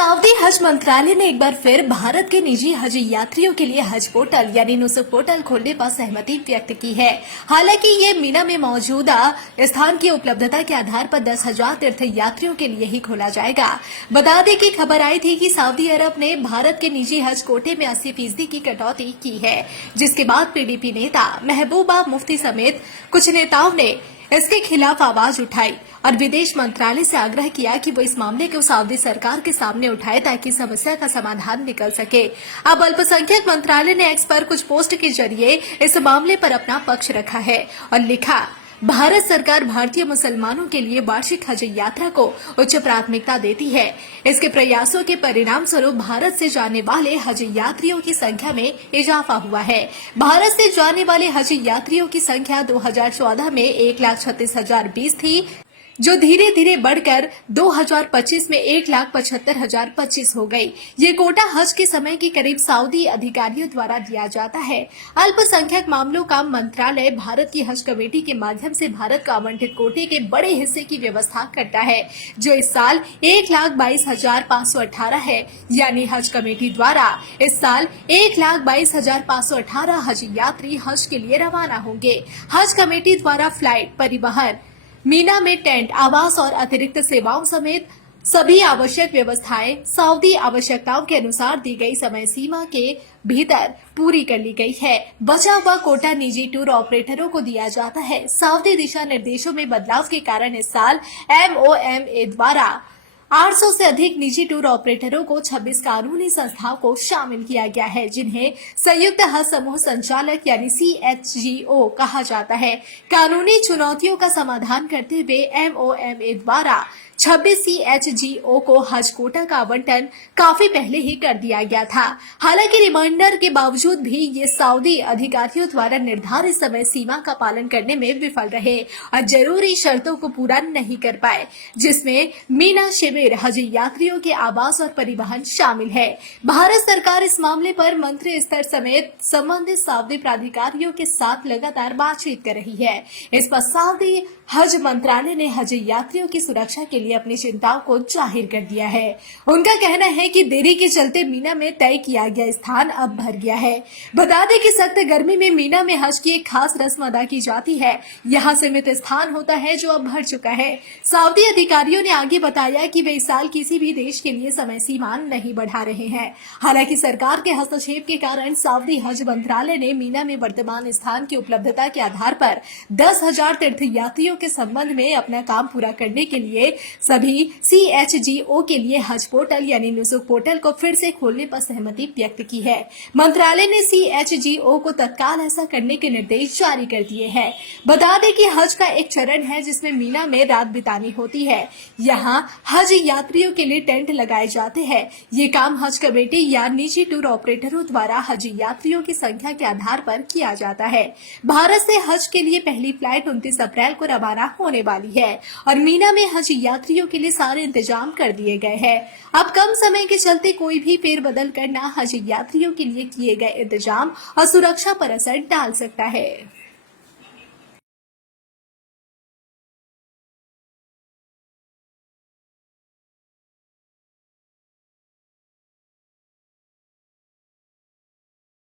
Saudi हज मंत्रालय ने एक बार फिर भारत के निजी हज यात्रियों के लिए हज पोर्टल यानी नुसुक पोर्टल खोलने पर सहमति व्यक्त की है। हालांकि ये मीना में मौजूदा स्थान की उपलब्धता के आधार पर 10,000 तीर्थ यात्रियों के लिए ही खोला जाएगा। बता दें कि खबर आई थी कि सऊदी अरब ने भारत के निजी हज कोटे में 80% की कटौती की है, जिसके बाद पीडीपी नेता महबूबा मुफ्ती समेत कुछ नेताओं ने इसके खिलाफ आवाज उठाई और विदेश मंत्रालय से आग्रह किया कि वो इस मामले को सऊदी सरकार के सामने उठाए ताकि समस्या का समाधान निकल सके। अब अल्पसंख्यक मंत्रालय ने एक्स पर कुछ पोस्ट के जरिए इस मामले पर अपना पक्ष रखा है और लिखा, भारत सरकार भारतीय मुसलमानों के लिए वार्षिक हज यात्रा को उच्च प्राथमिकता देती है। इसके प्रयासों के परिणाम स्वरूप भारत से जाने वाले हज यात्रियों की संख्या में इजाफा हुआ है। भारत से जाने वाले हज यात्रियों की संख्या 2014 में 1,36,020 थी, जो धीरे धीरे बढ़कर 2025 में 1,75,025 हो गई। ये कोटा हज के समय के करीब सऊदी अधिकारियों द्वारा दिया जाता है। अल्पसंख्यक मामलों का मंत्रालय भारत की हज कमेटी के माध्यम से भारत को आवंटित कोटे के बड़े हिस्से की व्यवस्था करता है, जो इस साल 1,22,518 है। यानी हज कमेटी द्वारा इस साल 1,22,518 हज यात्री हज के लिए रवाना होंगे। हज कमेटी द्वारा फ्लाइट, परिवहन, मीना में टेंट, आवास और अतिरिक्त सेवाओं समेत सभी आवश्यक व्यवस्थाएं सऊदी आवश्यकताओं के अनुसार दी गई समय सीमा के भीतर पूरी कर ली गई है। बचा हुआ कोटा निजी टूर ऑपरेटरों को दिया जाता है। सऊदी दिशा निर्देशों में बदलाव के कारण इस साल MOMA द्वारा 800 से अधिक निजी टूर ऑपरेटरों को 26 कानूनी संस्थाओं को शामिल किया गया है, जिन्हें संयुक्त हज समूह संचालक यानी CHGO कहा जाता है। कानूनी चुनौतियों का समाधान करते हुए MOMA द्वारा 26 CHGO को हज कोटा का आवंटन काफी पहले ही कर दिया गया था। हालांकि रिमाइंडर के बावजूद भी ये सऊदी अधिकारियों द्वारा निर्धारित समय सीमा का पालन करने में विफल रहे और जरूरी शर्तों को पूरा नहीं कर पाए, जिसमें मीना शिविर, हज यात्रियों के आवास और परिवहन शामिल है। भारत सरकार इस मामले पर मंत्री स्तर समेत संबंधित सऊदी प्राधिकारियों के साथ लगातार बातचीत कर रही है। इस पर सऊदी हज मंत्रालय ने हज यात्रियों की सुरक्षा के लिए अपनी चिंताओं को जाहिर कर दिया है। उनका कहना है कि देरी के चलते मीना में तय किया गया स्थान अब भर गया है। बता दें कि सख्त गर्मी में मीना में हज की एक खास रस्म अदा की जाती है। यहाँ सीमित स्थान होता है जो अब भर चुका है। सऊदी अधिकारियों ने आगे बताया कि वे इस साल किसी भी देश के लिए समय सीमा नहीं बढ़ा रहे हैं। हालांकि सरकार के हस्तक्षेप के कारण सऊदी हज मंत्रालय ने मीना में वर्तमान स्थान की उपलब्धता के आधार पर 10,000 तीर्थ यात्रियों के संबंध में अपना काम पूरा करने के लिए सभी CHGO के लिए हज पोर्टल यानी नुसुक पोर्टल को फिर से खोलने पर सहमति व्यक्त की है। मंत्रालय ने CHGO को तत्काल ऐसा करने के निर्देश जारी कर दिए हैं। बता दें कि हज का एक चरण है जिसमें मीना में रात बितानी होती है। यहाँ हज यात्रियों के लिए टेंट लगाए जाते हैं। ये काम हज कमेटी या निजी टूर ऑपरेटरों द्वारा हज यात्रियों की संख्या के आधार पर किया जाता है। भारत से हज के लिए पहली फ्लाइट 29 अप्रैल को रवाना होने वाली है और मीना में हज यात्रियों के लिए सारे इंतजाम कर दिए गए हैं। अब कम समय के चलते कोई भी फेरबदल करना हज यात्रियों के लिए किए गए इंतजाम और सुरक्षा पर असर डाल सकता है।